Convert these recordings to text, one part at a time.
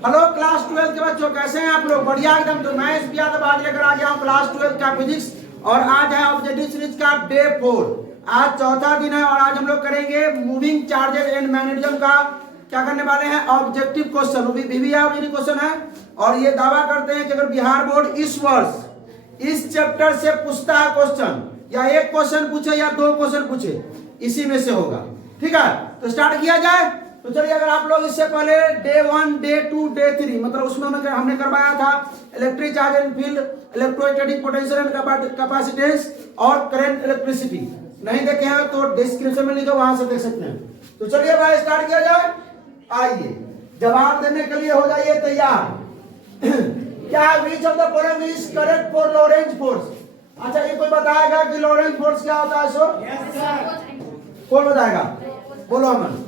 Hello class 12 के बच्चों, कैसे हैं आप लोग? बढ़िया एकदम। तो मैं इस यादव आज लेकर आ गया हूँ क्लास 12 का फिजिक्स, और आज है ऑब्जेक्टिव सीरीज का डे 4। आज चौथा दिन है और आज हम लोग करेंगे मूविंग चार्जेस एंड मैग्नेटिज्म का क्या करने वाले हैं, ऑब्जेक्टिव क्वेश्चन। भी ऑब्जेक्टिव क्वेश्चन है और ये दावा करते हैं कि अगर बिहार बोर्ड इस वर्ष इस चैप्टर से पूछता है क्वेश्चन, या एक क्वेश्चन पूछे या दो क्वेश्चन पूछे, इसी में से होगा। ठीक है, तो स्टार्ट किया जाए। तो चलिए, अगर आप लोग इससे पहले डे 1, डे 2, डे 3 मतलब उसमें हमने करवाया था electric charge and field, electrostatic potential and capacitance और करंट इलेक्ट्रिसिटी, नहीं देखे हैं तो डिस्क्रिप्शन में लिखा, वहां से देख सकते हैं। तो चलिए भाई स्टार्ट किया जाए। आइए जवाब देने के लिए हो जाइए तैयार। क्या which of the following is correct for Lorentz force? अच्छा, ये कोई बताएगा कि लॉरेंज फोर्स क्या होता है? So yes sir. कौन बताएगा? बोलो अमन।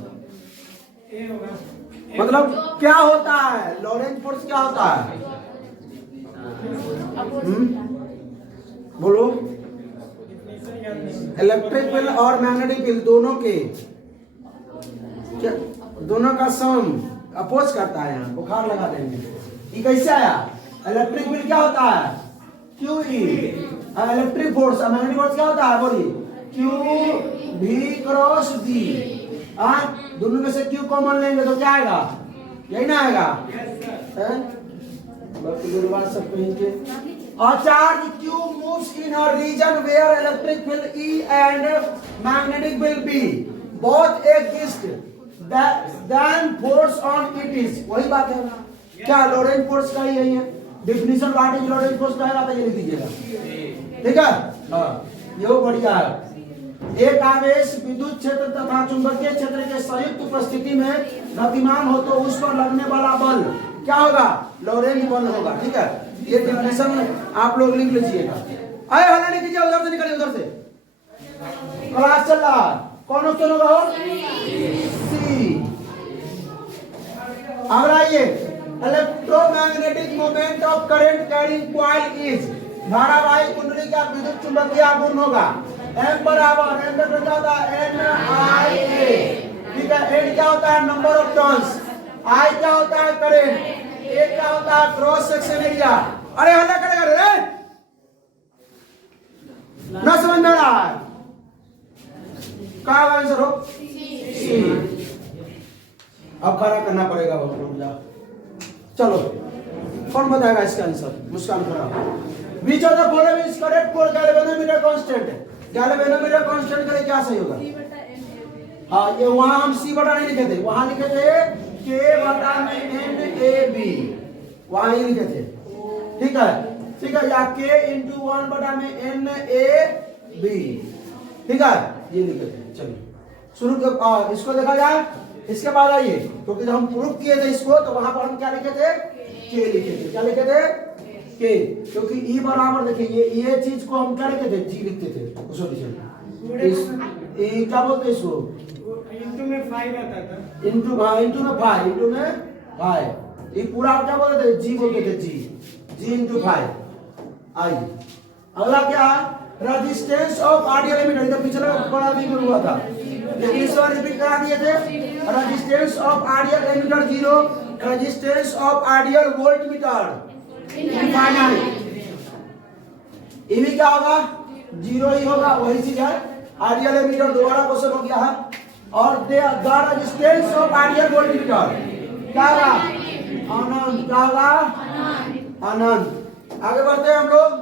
मतलब क्या होता है लॉरेंज फोर्स, क्या होता है? बोलो। इलेक्ट्रिक फील्ड और मैग्नेटिक फील्ड दोनों के क्या, दोनों का सम अपोज करता है। यहाँ बुखार लगा देंगे। ये कैसे आया? इलेक्ट्रिक फील्ड क्या होता है? Q E. Electric force magnetic force क्या होता है? बोलिए। क्यू भी क्रॉस डी। दोनों में से क्यू कॉमन लेंगे तो क्या आएगा? यही ना आएगा? A charge Q moves in a region where electric field E and magnetic field B both exist, then force on it is। वही बात है ना, क्या लॉरेंज फोर्स का ही यही है definition. What is Lorentz force का है, ये लिख दीजिएगा। ठीक है, हाँ, ये बढ़िया है। एक आवेश विद्युत क्षेत्र तथा चुंबकीय क्षेत्र के संयुक्त उपस्थिति में गतिमान हो तो उस पर लगने वाला बल क्या होगा? लॉरेंज बल होगा। ठीक है, ये डेफिनेशन आप लोग लिख लीजिएगा। आए हल्ला लिख लीजिए, उधर से निकलिए, उधर से। क्लास चल रहा है, कौन ऑप्शन होगा? सी। अब आइए, electromagnetic moment of current carrying coil is, धारावाही कुंडली का विद्युत चुंबकीय आघूर्ण होगा M बराबर M का क्या होता है? NIA। ठीक है, N क्या होता है? Number of turns. I क्या होता है? करंट। A क्या होता है? Cross section area. अरे हल्ला करेगा रे, ना समझ में रहा है? क्या आंसर हो? सी। अब खड़ा करना पड़ेगा बहुत। चलो, कौन बताएगा इसका आंसर? मुस्कान खड़ा। Which of the following is correct for galvanometer constant? Galvanometer constant के लिए क्या सही होगा? हाँ, ये वहां हम सी बटा नहीं लिखे थे, वहां लिखे थे के बटा में एन ए बी, वहां ही लिखे थे। ठीक है, ठीक है, या के इंटू 1 बटा में एन ए बी। ठीक है, ये लिखे थे। चलिए शुरू कर, इसको देखा जाए। इसके बाद आइए, क्योंकि जब हम प्रूफ किए थे इसको तो वहां पर हम क्या लिखे थे? के लिखे थे। क्या लिखे थे? के, क्योंकि ई बराबर देखिए ये चीज को हम क्या लिखते थे? जी लिखते थे। इस क्या बोलते हैं इसको? इंटू में 5 आता था। इंटू, हाँ, इंटू में 5, इंटू में 5। ये पूरा क्या बोलते थे? जी बोलते थे। जी इंटू 5। आइए अगला क्या है? Resistance of ideal emitter. इधर पिछला बड़ा भी हुआ था, लेकिन इस बार रिपीट करा दिए थे। Resistance of ideal emitter 0, resistance of ideal voltmeter infinite. ये भी क्या होगा? 0 ही होगा, वही चीज है। आइडियल एमिटर दोबारा क्वेश्चन हो गया है। और the resistance of ideal voltmeter क्या होगा? अनंत। क्या होगा? अनंत। आगे बढ़ते हैं हम लोग।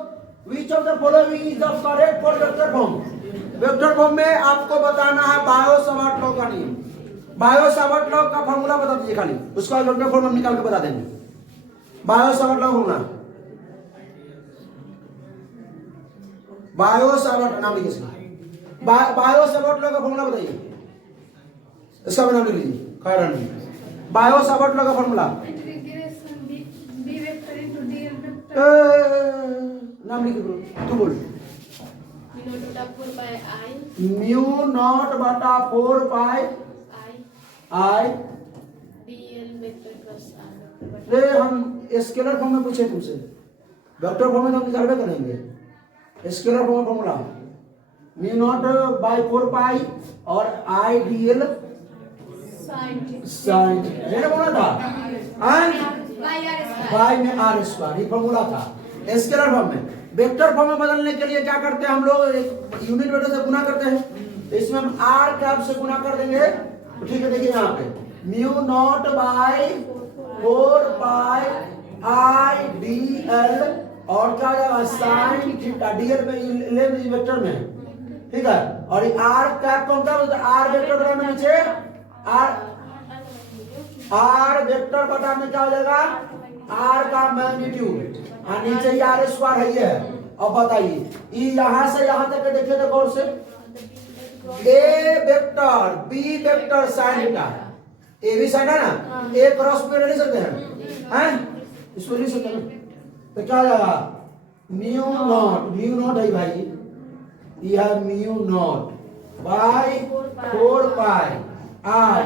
Which of the following is the correct for vector form? Vector form में आपको बताना है बायो-सावर्ट लॉ का नियम। बायो-सावर्ट लॉ का फॉर्मूला बता दीजिए खाली, उसका वेक्टर फॉर्म हम निकाल के बता देंगे। बायो-सावर्ट लॉ फॉर्मूला, बायो-सावर्ट नाम लिखिए। बायो-सावर्ट लॉ का फॉर्मूला बताइए, इसका भी नाम लिख लीजिए। खैर, बायो-सावर्ट लॉ का फॉर्मूला नाम लिख दो। तू बोल। म्यू नॉट बटा 4 पाई आई। हम स्केलर फॉर्म में पूछे तुमसे, वेक्टर फॉर्म में तो हम निकालबे करेंगे। Scalar form formula mu naught by 4 पाई और आई डी एल साइन। मैंने बोला था बाई में आर स्क्वायर, ये फॉर्मूला था स्केलर फॉर्म में। वेक्टर फॉर्म में बदलने के लिए क्या करते हैं हम लोग, एक यूनिट वेक्टर से गुना करते हैं, तो इसमें हम आर कैप से गुना कर देंगे, तो ठीक है। देखिए यहाँ पे mu naught by 4 pi I D L और क्या हो जाएगा साइन थीटा, डीएल में ले वेक्टर में, ठीक है। और ये आर कैप कौन सा होता है, आर वेक्टर बटा में नीचे आर वेक्टर बटा में क्या हो जाएगा आर का मैग्नीट्यूड, और नीचे ही आर स्क्वायर है ये। अब बताइए ये यहां से यहां तक देखिए तो गौर से, A vector B vector sine theta, A भी साइन है ना, ए क्रॉस बी ले सकते हैं, इसको ले सकते हैं, तो क्या हो जाएगा म्यू नॉट है भाई, यह mu naught by 4 pi I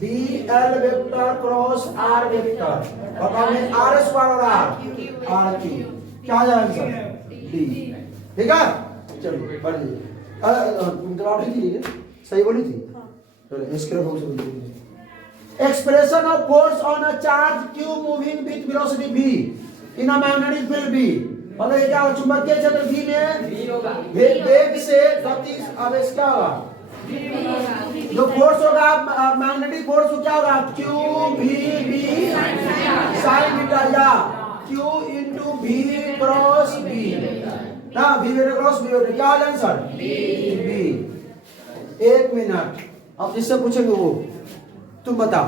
D L vector cross R vector, बताओ में आर स्क्वायर और आर क्यूब, क्या आ जाएगा आंसर डी, ठीक है। चलिए बढ़िए, जवाब नहीं दी सही बोली थी, चलो इसके लिए expression of force on a charge q moving with velocity v in a magnetic field b, मतलब ये क्या होगा, चुंबकीय क्षेत्र v में वेग से गति आवेश क्या होगा, जो फोर्स होगा मैग्नेटिक फोर्स क्या होगा q v sin थीटा या q into v cross v ना, v क्रॉस v क्या हो जाएगा आंसर v। एक मिनट, अब जिससे पूछेंगे वो तुम बताओ,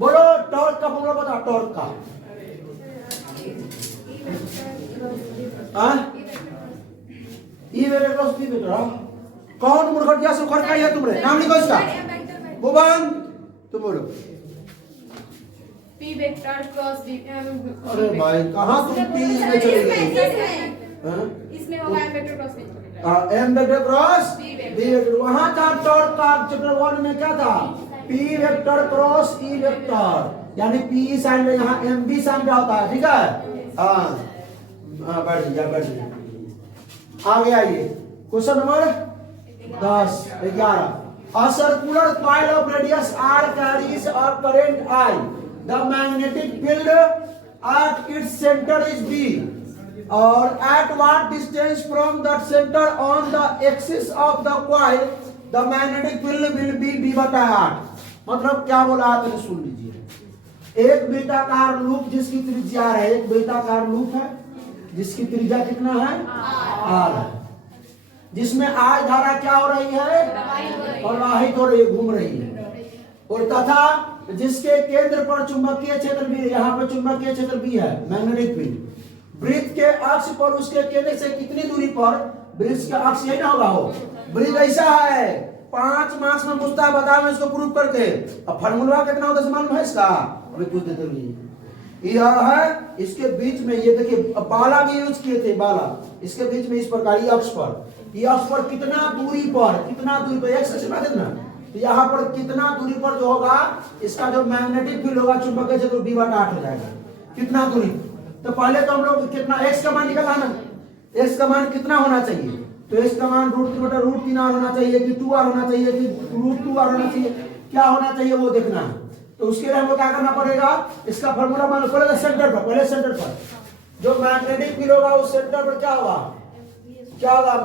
बोलो टॉर्क का फॉर्मूला बताओ, टॉर्क का कौन मूर्खटिया से खर्च है तुमने, नाम लिखो इसका, भुवन तुम बोलो। P वेक्टर क्रॉस v, अरे भाई कहाँ तुम पी में चले गए, इसमें होगा m vector cross v, M vector cross B vector, वहां था टॉर्क का चैप्टर 1 में क्या था, P vector cross E vector, यानी पी साइन में यहाँ एम बी साइन क्या होता है, ठीक है। हाँ बढ़िया आ गया ये question number 11। A circular coil of radius r carries a current I. The magnetic field at its center is B. Or at what distance from that center on the axis of the coil the magnetic field will be B बटा 8। मतलब क्या बोला है तो सुन लीजिए, एक बेताकार loop जिसकी त्रिज्या है, एक बेताकार लूप है जिसकी त्रिज्या कितना है r है, जिसमें आज धारा क्या हो रही है, प्रवाहित हो रही है, घूम रही है, और तथा जिसके केंद्र पर चुंबकीय क्षेत्र भी, यहाँ पर चुंबकीय क्षेत्र भी है मैग्नेटिक फील्ड, वृत्त के अक्ष पर उसके केंद्र से कितनी दूरी पर, वृत्त का अक्ष यही ना होगा, हो वृत्त ऐसा है 5 मार्क्स में पूछता है, बताओ मैं इसको प्रूव करके, अब फार्मूला कितना होता है मालूम है इसका, अभी पूछ देते हैं। यह है इसके बीच में, ये देखिए बाला भी यूज किए थे, बाला इसके बीच में इस प्रकार ये अक्ष पर कितना दूरी पर एक से बता देना, तो यहाँ पर कितना दूरी पर जो होगा इसका जो मैग्नेटिक फील्ड होगा चुंबकीय क्षेत्र b बटा 8 हो जाएगा, कितना दूरी। तो पहले तो हम लोग कितना x का मान निकालना ना, x का मान कितना होना चाहिए, तो x का मान √3 r होना चाहिए कि 2r होना चाहिए कि √2r होना चाहिए, क्या होना चाहिए वो देखना है। तो उसके लिए हमको क्या करना पड़ेगा, इसका फार्मूला मान पहले सेंटर पर जो मैग्नेटिक फील्ड होगा उस सेंटर पर क्या होगा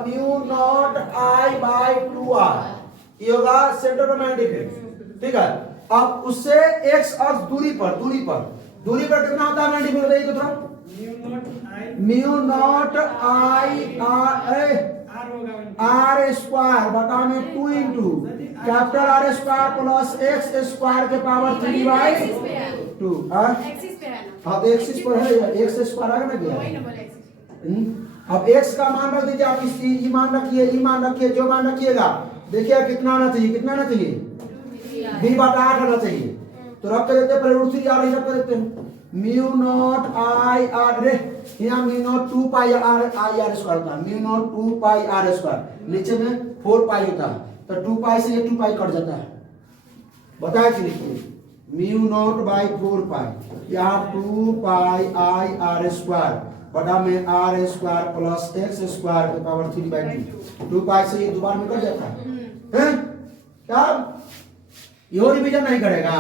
mu naught I by 2r, ये होगा सेंटर पर मैग्नेटिक फील्ड, ठीक है। अब उससे x अक्ष दूरी पर कितना होता है मैग्नेटिक फील्ड, बताइए तो थोड़ा, mu naught I r square बटा में 2 into capital R square plus x square के पावर 3 बाई 2, अब एक्सिस पर है, x स्क्वायर आगे ना गया, अब x का मान रख दीजिए, आप इस मान रखिए, जो मान रखिएगा देखिए कितना आना चाहिए, b बटा 8 आना चाहिए, तो रख कर देते हैं √3 r ही रख कर देते हैं, म्यू नॉट I r रे यहाँ mu naught 2 pi r I r square होता है, म्यू नॉट 2 पाई r स्क्वायर, नीचे में 4 पाई होता है, तो 2 पाई से ये 2 पाई कट जाता है, बताया कि लिखिए म्यू नॉट बाई 4 पाई, यहाँ 2 पाई I r स्क्वायर बटा में r square plus x square के पावर 3 बाई 2 पाई से ये दोबारा में कट जाता है, क्या यो रिवीजन नहीं करेगा,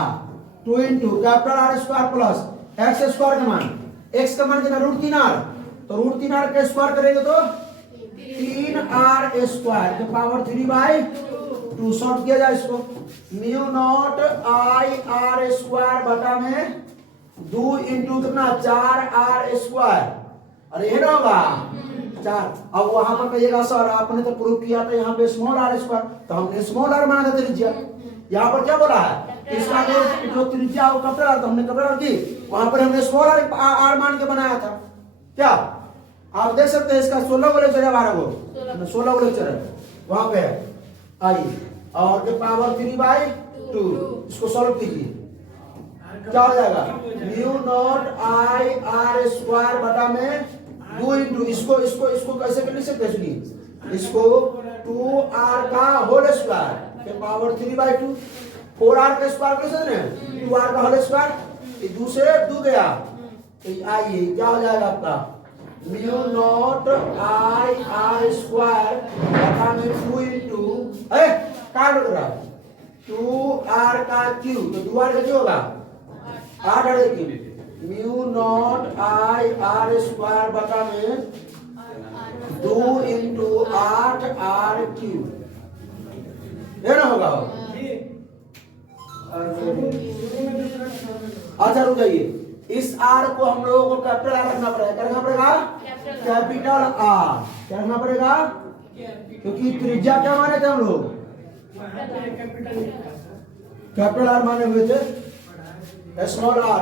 2 into capital R square plus x square का मान x का मान कितना √3r, तो √3r का स्क्वायर करेंगे तो 3r स्क्वायर के पावर 3/2 शॉर्ट किया जाए इसको, mu not I R square बटा में 2 इंटू कितना 4r स्क्वायर। अरे ये ना होगा 4। अब वहां पर कहिएगा सर आपने तो प्रूव किया था यहाँ पे स्मॉल आर स्क्वायर, तो हमने स्मॉल आर माना था त्रिज्या। यहाँ पर क्या बोला है इसका जो त्रिज्या वो कैपिटल आर, तो हमने कैपिटल आर की, वहां पर हमने स्मॉल आर मान के बनाया था। क्या आप देख सकते हैं इसका 16 को लेक्चर है, 12 को 16 को लेक्चर है वहां पे आइए, और के पावर 3/2 इसको सॉल्व कीजिए, क्या हो जाएगा mu not I R square बटा में 2 इंटू इसको कैसे कर लिख सकते हैं, सुनिए इसको 2r का होल स्क्वायर के पावर 3/2, 4r का स्क्वायर कर सकते हैं 2r का होल स्क्वायर, ये 2 से 2 गया, तो आइए क्या हो जाएगा आपका mu not I R square बटा में 2 इंटू काट रहा 2r का क्यूब, तो 2r का क्यूब होगा 8 cube, mu not I R square बटा में 2 इंटू 8r क्यूब, ये ना होगा। अच्छा रुक जाइए, इस r को हम लोगों को कैपिटल आर रखना पड़ेगा, क्या रखना पड़ेगा कैपिटल आर, क्या रखना पड़ेगा क्योंकि त्रिज्या क्या माने थे हम लोग कैपिटल आर माने हुए थे, स्मॉल आर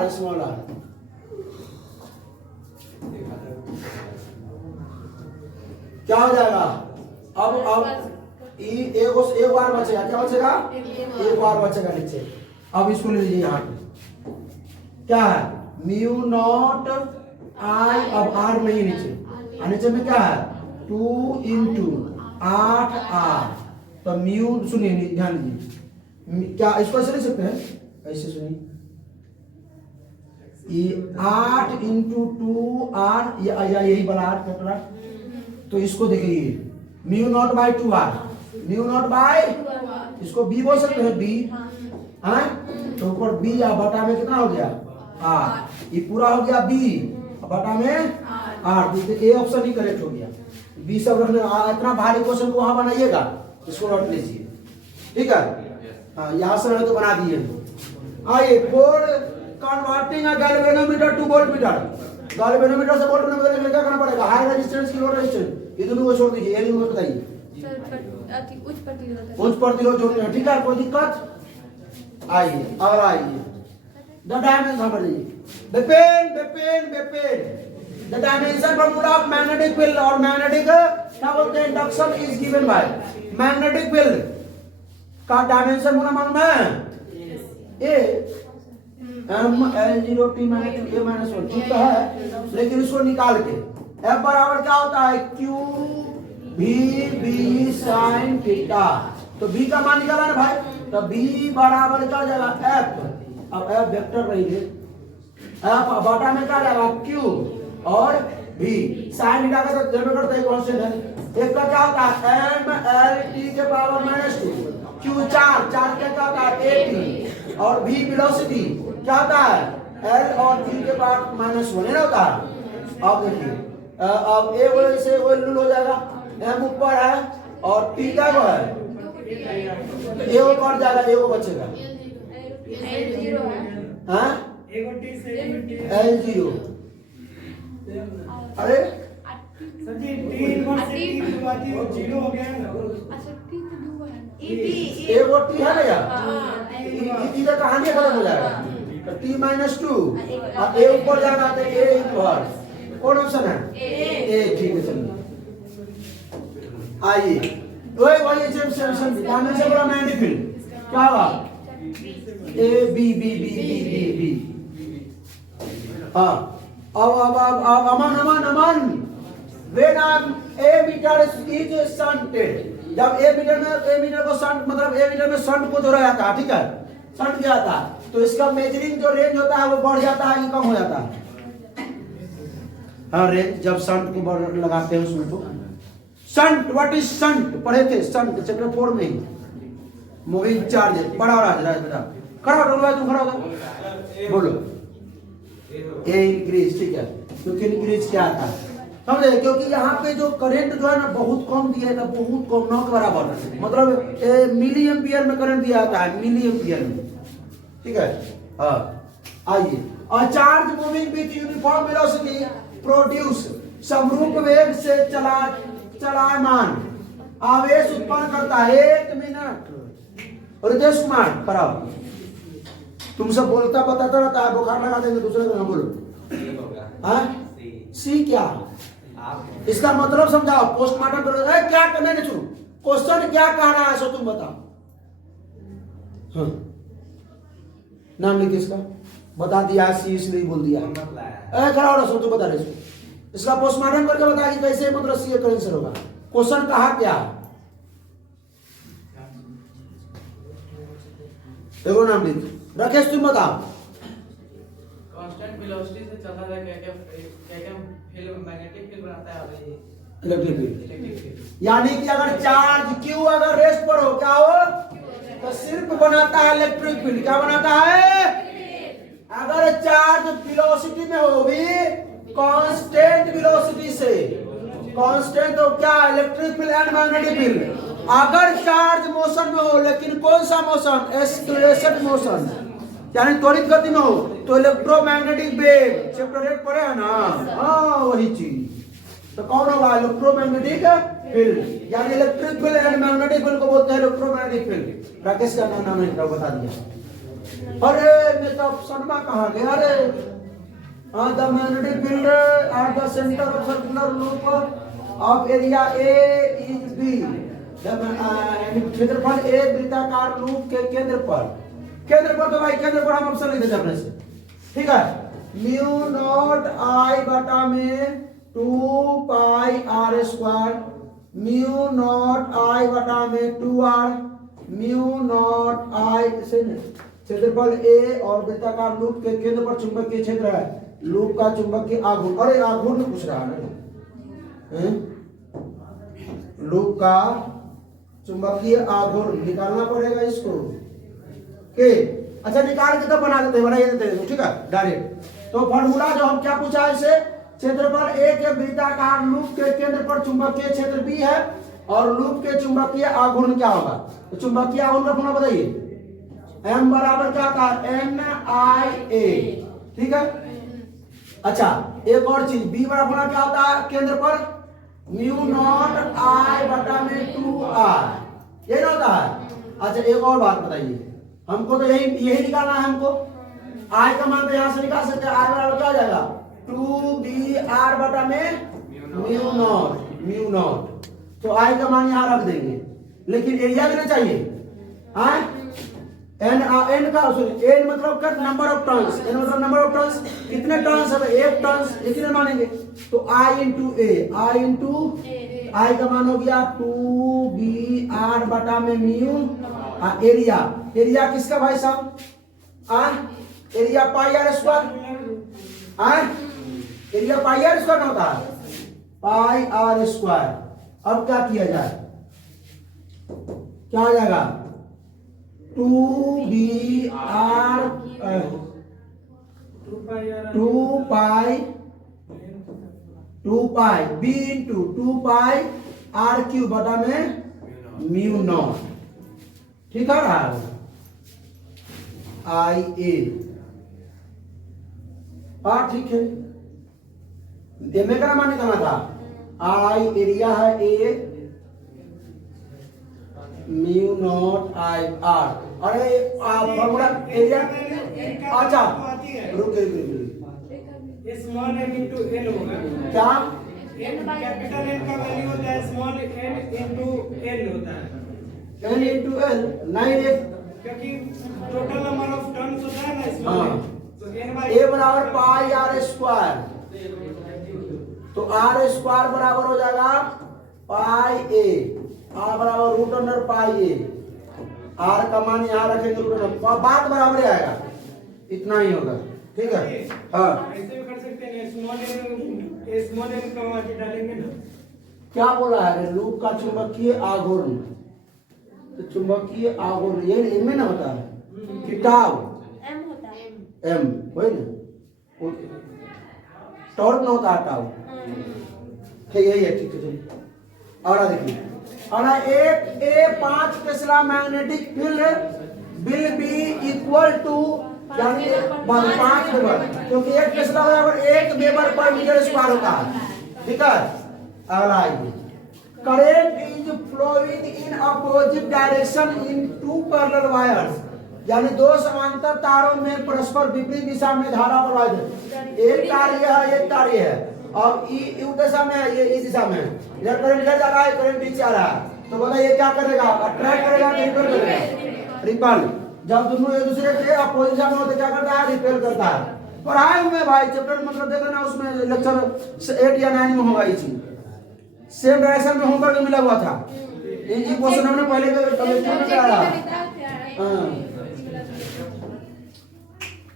क्या हो जाएगा। अब एक बार बचेगा, क्या बचेगा एक बार बचेगा नीचे। अब इसको ले लीजिए यहाँ पे क्या है म्यू नॉट आई, अब आर नहीं नीचे, नीचे में क्या है 2 इंटू 8r, तो म्यू सुनिए ध्यान दीजिए, क्या इसको ऐसे लिख सकते हैं, ऐसे सुनिए ये 8 इंटू 2r या यही बड़ा r कैपिटल आर, तो इसको देखिए mu naught by 2r, mu naught by इसको b बोल सकते हैं b, तो ऊपर b या बटा में कितना हो गया r, ये पूरा हो गया b बटा में r, तो ए ऑप्शन ही करेक्ट हो गया। b सब रखने इतना भारी क्वेश्चन को वहां बनाइएगा, इसको नोट लीजिए ठीक है। हाँ यहाँ से तो बना दिए। आइए for converting a galvanometer to voltmeter, galvanometer से वोल्टमीटर बदलने के लिए क्या करना पड़ेगा हाई रेजिस्टेंस की लो रेजिस्टेंस, ये दोनों को छोड़ दीजिए, ये दोनों बताइए उच्च प्रतिरोध जोड़ते हैं, ठीक है कोई दिक्कत। आइए अगला आइए द डायमेंशन समझ लीजिए, the dimension formula of magnetic field, और मैग्नेटिक क्या बोलते हैं induction is given by magnetic field का डायमेंशन होना मालूम है A M L 0 T magnetic A minus 1 ठीक है, लेकिन इसको निकाल के F बराबर क्या होता है Q V B sin theta, तो B का मान निकाला ना भाई, तो B बराबर क्या हो जाएगा F, अब F वेक्टर रहेंगे, F बटा में क्या जाएगा Q और V, sin थीटा का तो जब करते हैं कांस्टेंट है, एक का क्या होता है M L T के पावर -2, Q 4 का क्या होता है AT, और V वेलोसिटी क्या होता है L और T के पावर -1 है ना होता है। अब देखिए अब ए वजह से वो लूल हो जाएगा, M ऊपर है और T क्या है, ए वो कट जाएगा, ए वो बचेगा हाँ L0, अरे सर जी टी इनवर्स से टी विभाजित 0 हो गया है ना, ए वो T है ना यार, ई का कहानी खत्म हो जाएगा, तो T -2 और ए ऊपर जाएगा तो ए इनवर्स, कौन ऑप्शन है ए, ठीक है चलिए। आइए वही सेम डायमेंशन वाला मैग्नेटिक फील्ड क्या होगा A B B B B B B, हाँ अब अमन when ammeter is shunted, जब ए मीटर को शंट मतलब ए मीटर में शंट को जोड़ा जाता है, ठीक है शंट किया जाता है, तो इसका मेजरिंग जो रेंज होता है वो बढ़ जाता है कि कम हो जाता है, हाँ रेंज जब शंट को लगाते हैं उसमें, तो शंट व्हाट इज शंट पढ़े थे, शंट चैप्टर 4 में ही, मूविंग चार्ज बड़ा हो रहा है, खड़ा हो तुम खड़ा हो बोलो ए इंक्रीज, ठीक है, क्योंकि इंक्रीज क्या आता है समझे, क्योंकि यहाँ पे जो करंट जो है ना बहुत कम दिया था, बहुत कम, न के बराबर, मतलब मिली एम्पियर में करंट दिया जाता है, मिली एम्पियर में, ठीक है। हाँ आइए, और charge moving with uniform velocity produce, समरूप वेग से चलायमान आवेश उत्पन्न करता है। 1 मिनट रितेश कुमार कराओ, तुम सब बोलता बताता रहता है, बुखार लगा देंगे दूसरे को, बोलो हाँ सी क्या, इसका मतलब समझाओ, पोस्टमार्टम करो, क्या करने नहीं शुरू, क्वेश्चन क्या कह रहा है सो तुम बताओ। हाँ नाम लिखिए इसका, बता दिया सी इसलिए बोल दिया, खड़ा हो तू बता रहे, इसका पोस्टमार्टम करके बता कि कैसे मतलब सी करेंसर होगा, क्वेश्चन कहा क्या, देखो नाम लिख राकेश तुम बताओ। कांस्टेंट वेलोसिटी से चल रहा है, क्या फील्ड मैग्नेटिक फील्ड बनाता है अभी, इलेक्ट्रिक फील्ड, यानी कि अगर चार्ज Q अगर रेस्ट पर हो क्या हो तो सिर्फ बनाता है इलेक्ट्रिक फील्ड, क्या बनाता है, अगर चार्ज वेलोसिटी में हो भी कांस्टेंट वेलोसिटी से, कांस्टेंट तो क्या electric field and magnetic field, अगर चार्ज मोशन में हो, लेकिन कौन सा मोशन, एक्सेलरेशन मोशन यानी त्वरित गति में हो, तो इलेक्ट्रोमैग्नेटिक वेव चैप्टर 1 पढ़े है ना, हाँ वही चीज, तो कौन होगा इलेक्ट्रोमैग्नेटिक फील्ड, यानी electric field and magnetic field को बोलते हैं इलेक्ट्रोमैग्नेटिक फील्ड। राकेश का नाम नहीं बता दिया, अरे मैं तो ऑप्शन में कहा गया, अरे the magnetic field at the centre of circular loop of area A is B, क्षेत्रफल ए वृत्ताकार लूप के केंद्र पर तो भाई केंद्र पर हम ऑप्शन लिख देते अपने से, ठीक है, म्यू नॉट आई बटा में 2 pi R square, mu not I बटा में 2r, म्यू नॉट आई से क्षेत्रफल ए और वृत्ताकार लूप के केंद्र पर चुंबकीय क्षेत्र है, लूप का चुंबकीय आघूर्ण, अरे आघूर्ण पूछ रहा है, लूप का चुंबकीय आघूर्ण निकालना पड़ेगा इसको के, अच्छा निकाल के तो बना देते हैं, बना देते हैं, ठीक है डायरेक्ट। तो फॉर्मूला जो हम क्या पूछा है इसे, क्षेत्रफल ए के वृत्ताकार लूप के केंद्र पर चुंबकीय क्षेत्र बी है और लूप के चुंबकीय आघूर्ण क्या होगा, तो चुंबकीय आघूर्ण का फॉर्मूला बताइए, m बराबर क्या था, NIA, ठीक है। अच्छा एक और चीज, b बराबर क्या होता है केंद्र पर, म्यू नॉट आई बटा में 2r, ये ना होता है। अच्छा एक और बात बताइए, हमको तो यही निकालना है, हमको आई का मान तो यहां से निकाल सकते हैं, आई बराबर क्या हो जाएगा 2br बटा में म्यू नॉट, तो आई का मान यहां रख देंगे, लेकिन एरिया भी ना चाहिए, एन का एन मतलब का नंबर ऑफ टर्न्स, एन मतलब नंबर ऑफ टर्न्स, कितने टर्न्स है, एक टर्न्स कितने मानेंगे, तो आई इंटू आई का मान हो गया 2br बटा में म्यू, एरिया किसका भाई साहब, area pi R square, area pi R square होता है, पाई आर स्क्वायर। अब क्या किया जाए, क्या हो जाएगा 2 pi b into 2 pi R Q बटा में म्यू नॉट, ठीक है रहा आई ए, ठीक है, एम का मान निकालना था, आई एरिया है ए, म्यू नॉट आई आर, अरे फॉर्मूला एरिया, अच्छा रुक स्मॉल n इंटू एल होगा, क्या कैपिटल एन का वैल्यू होता है स्मॉल n इंटू एल होता है, n इंटू एल, नहीं क्योंकि टोटल नंबर ऑफ टर्न्स होता है ना स्मॉल, तो ए बराबर पाई आर स्क्वायर, तो आर स्क्वायर बराबर हो जाएगा पाई ए, आर बराबर root under pi A, R का मान यहाँ रखेंगे रूट अंडर, बात बराबर आएगा, इतना ही होगा, ठीक है। हाँ ऐसे भी कर सकते हैं, स्मॉल n का मान डालेंगे ना, क्या बोला है, लूप का चुंबकीय आघूर्ण, तो चुंबकीय आघूर्ण ये इनमें ना होता है कि टाउ M होता है, m वही ना, टॉर्क ना होता है टाउ, ठीक यही है, ठीक है चलिए। और देखिए और एक A5 tesla magnetic field will be equal to यानी 5 वेबर, क्योंकि एक टेस्ला बराबर 1 वेबर पर मीटर स्क्वायर होता है, ठीक है। अगला आइए, current is flowing in opposite direction in two parallel wires, यानी दो समांतर तारों में परस्पर विपरीत दिशा में धारा प्रवाहित है। एक तार ये है, एक तार ये है, अब इस दिशा में है, ये इस दिशा में है। इधर करंट इधर जा रहा है, करंट नीचे आ रहा है, तो बोला ये क्या करेगा, अट्रैक्ट करेगा कि रिपेल करेगा, रिपल। जब दोनों एक दूसरे के अपोजिशन में होते क्या करता है, रिपेल करता है। पढ़ाए हुए भाई चैप्टर मतलब देख लेना, उसमें लेक्चर 8 या 9 में होगा ये चीज, सेम डायरेक्शन में होमवर्क मिला हुआ था। ये क्वेश्चन हमने पहले लेक्चर में कराया।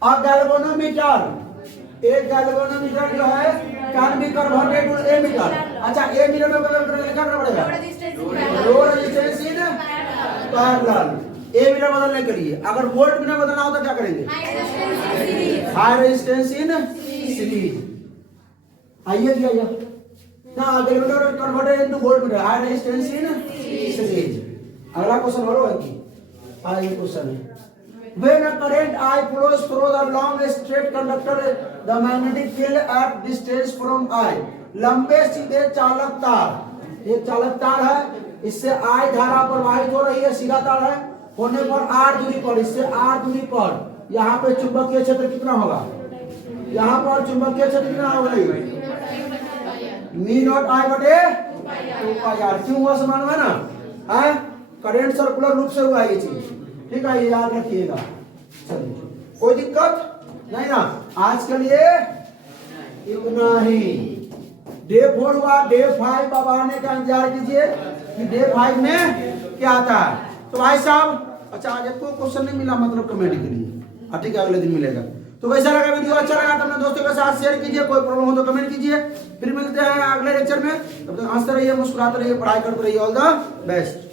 और गैल्वेनोमीटर, एक गैल्वेनोमीटर जो है can be converted to ammeter. अच्छा ए मीटर में बदल क्या करना पड़ेगा, low resistance in parallel. Ammeter बदलने के लिए अगर वोल्ट मीटर बदलना हो तो क्या करेंगे, हाई रेजिस्टेंस इन सीरीज। आइए जी आइए ना, galvanometer converted into volt meter, high resistance in series. अगला क्वेश्चन बोलो है कि आइए क्वेश्चन है, when a current I flows through the long straight conductor the magnetic field at distance from I, लंबे सीधे चालक तार, एक चालक तार है, इससे I धारा प्रवाहित हो रही है, सीधा तार है, होने पर R दूरी पर, इससे R दूरी पर यहाँ पे चुंबकीय क्षेत्र कितना होगा, यहाँ पर चुंबकीय क्षेत्र कितना होगा, मी नॉट I बटे 2πr। क्यों हुआ समान हुआ ना, है करंट सर्कुलर रूप से हुआ ये चीज, ठीक है, ये याद रखिएगा। चलिए कोई दिक्कत नहीं ना, आज के लिए इतना ही। डे 4 हुआ, डे 5 अब आने का इंतजार कीजिए कि डे 5 में क्या आता है। तो भाई साहब अच्छा आज आपको क्वेश्चन नहीं मिला मतलब कमेंट के लिए, ठीक है अगले दिन मिलेगा। तो कैसा लगा वीडियो, अच्छा लगा तो अपने दोस्तों के साथ शेयर कीजिए, कोई प्रॉब्लम हो तो कमेंट कीजिए। फिर मिलते हैं अगले लेक्चर में, तब तक हंसते रहिए, मुस्कुराते रहिए, पढ़ाई करते रहिए। All the best.